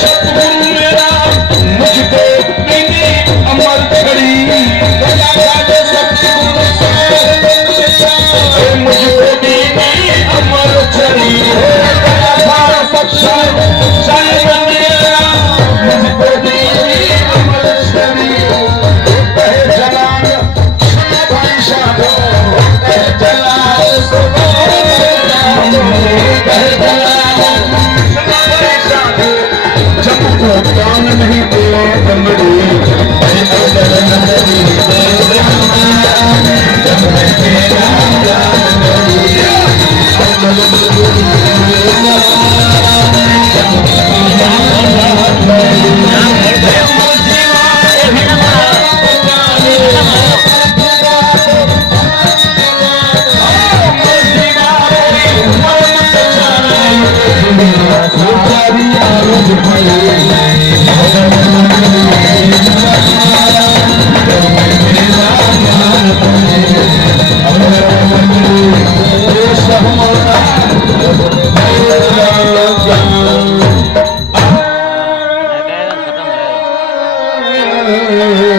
सतगुरु मेरा मुझको दीनी अमर करी, सतगुरु से मुझको दीनी अमर चली, मुझको दीनी अमर चली। कहे जलाल भाई साधो, कहे जलाल कहे जलाल जब को ज्ञान नहीं दे बंगड़ी, जब मैं तेरा खत्म है।